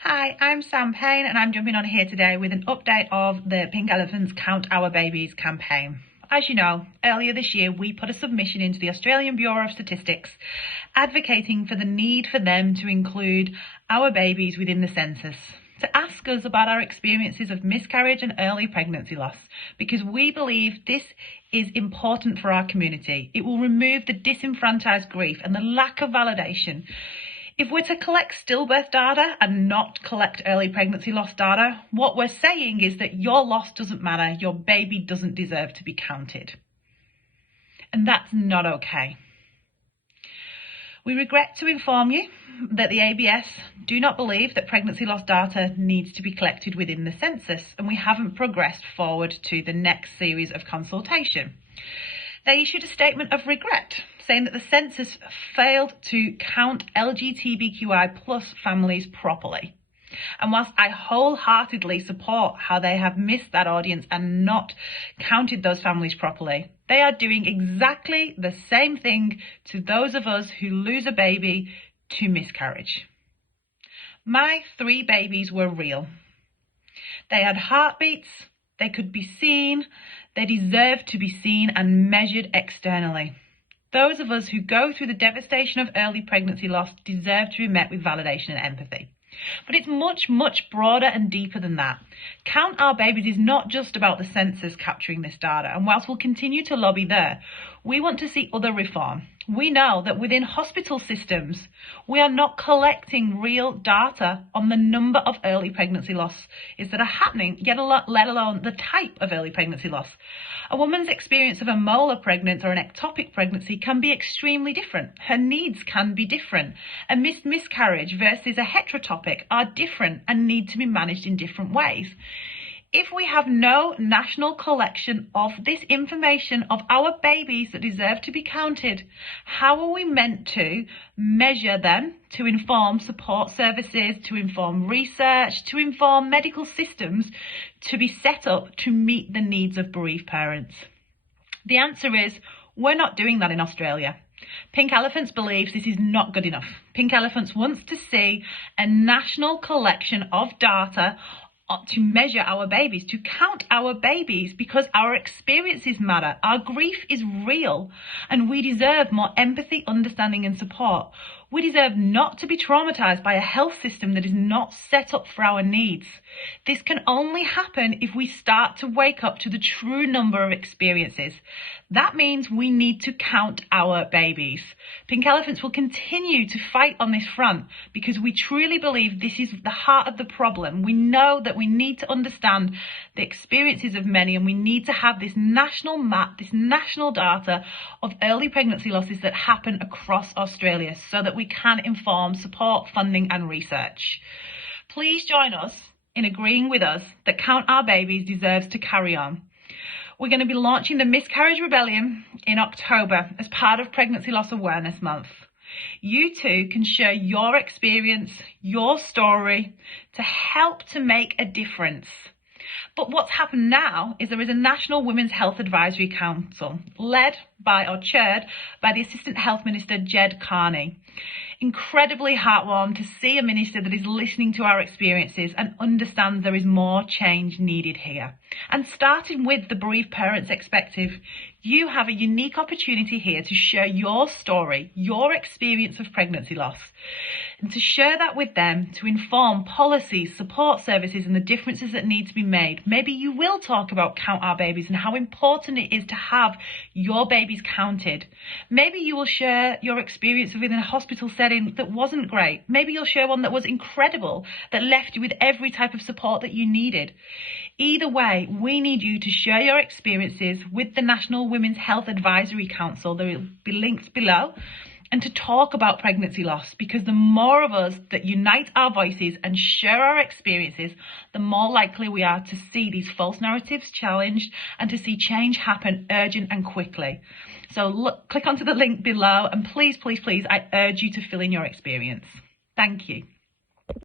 Hi, I'm Sam Payne and I'm jumping on here today with an update of the Pink Elephants Count Our Babies campaign. As you know, earlier this year we put a submission into the Australian Bureau of Statistics advocating for the need for them to include our babies within the census, to ask us about our experiences of miscarriage and early pregnancy loss, because we believe this is important for our community. It will remove the disenfranchised grief and the lack of validation. If we're to collect stillbirth data and not collect early pregnancy loss data, what we're saying is that your loss doesn't matter, your baby doesn't deserve to be counted. And that's not okay. We regret to inform you that the ABS do not believe that pregnancy loss data needs to be collected within the census, and we haven't progressed forward to the next series of consultation. They issued a statement of regret, saying that the census failed to count LGBTQI plus families properly. And whilst I wholeheartedly support how they have missed that audience and not counted those families properly, they are doing exactly the same thing to those of us who lose a baby to miscarriage. My 3 babies were real. They had heartbeats, they could be seen, they deserved to be seen and measured externally. Those of us who go through the devastation of early pregnancy loss deserve to be met with validation and empathy. But it's much, much broader and deeper than that. Count Our Babies is not just about the census capturing this data, and whilst we'll continue to lobby there, we want to see other reform. We know that within hospital systems, we are not collecting real data on the number of early pregnancy losses that are happening, let alone the type of early pregnancy loss. A woman's experience of a molar pregnancy or an ectopic pregnancy can be extremely different. Her needs can be different. A miscarriage versus a heterotopic are different and need to be managed in different ways. If we have no national collection of this information of our babies that deserve to be counted, how are we meant to measure them, to inform support services, to inform research, to inform medical systems to be set up to meet the needs of bereaved parents? The answer is we're not doing that in Australia. Pink Elephants believes this is not good enough. Pink Elephants wants to see a national collection of data to measure our babies, to count our babies, because our experiences matter. Our grief is real and we deserve more empathy, understanding and support. We deserve not to be traumatized by a health system that is not set up for our needs. This can only happen if we start to wake up to the true number of experiences. That means we need to count our babies. Pink Elephants will continue to fight on this front because we truly believe this is the heart of the problem. We know that we need to understand the experiences of many, and we need to have this national map, this national data of early pregnancy losses that happen across Australia so that we can inform support, funding and research. Please join us in agreeing with us that Count Our Babies deserves to carry on. We're going to be launching the Miscarriage Rebellion in October as part of Pregnancy Loss Awareness Month. You too can share your experience, your story, to help to make a difference. But what's happened now is there is a National Women's Health Advisory Council led by or chaired by the Assistant Health Minister, Jed Carney. Incredibly heartwarming to see a minister that is listening to our experiences and understands there is more change needed here. And starting with the bereaved parents' perspective, you have a unique opportunity here to share your story, your experience of pregnancy loss, and to share that with them to inform policies, support services and the differences that need to be made. Maybe you will talk about Count Our Babies and how important it is to have your babies counted. Maybe you will share your experience within a hospital setting that wasn't great. Maybe you'll share one that was incredible, that left you with every type of support that you needed. Either way, we need you to share your experiences with the National Women's Health Advisory Council. There will be links below. And to talk about pregnancy loss, because the more of us that unite our voices and share our experiences, the more likely we are to see these false narratives challenged and to see change happen urgent and quickly. So click onto the link below and please, please, please, I urge you to fill in your experience. Thank you.